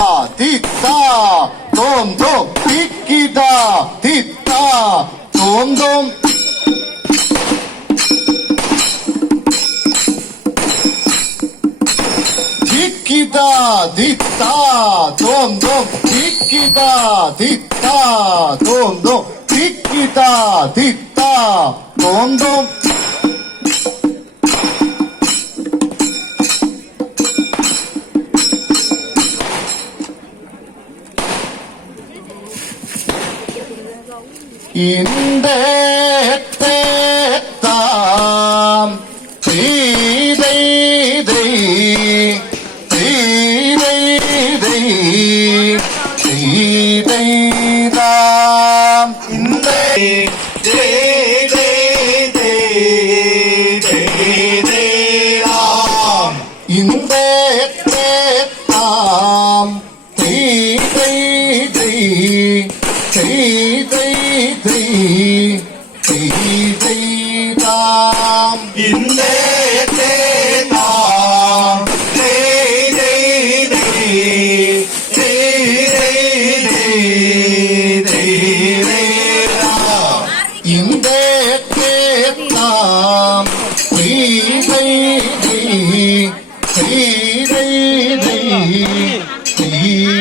딥다 돔돔 딥기다. 딥다 돔돔 딥기다 딥다 돔돔 딥기다. 딥다 돔돔 딥기다. 딥다 돔돔 இந்த தாம் தீதை தீதை தீதை தாம். இந்த இந்த தாம் தீதை ചെയ്താം ഇന്നേ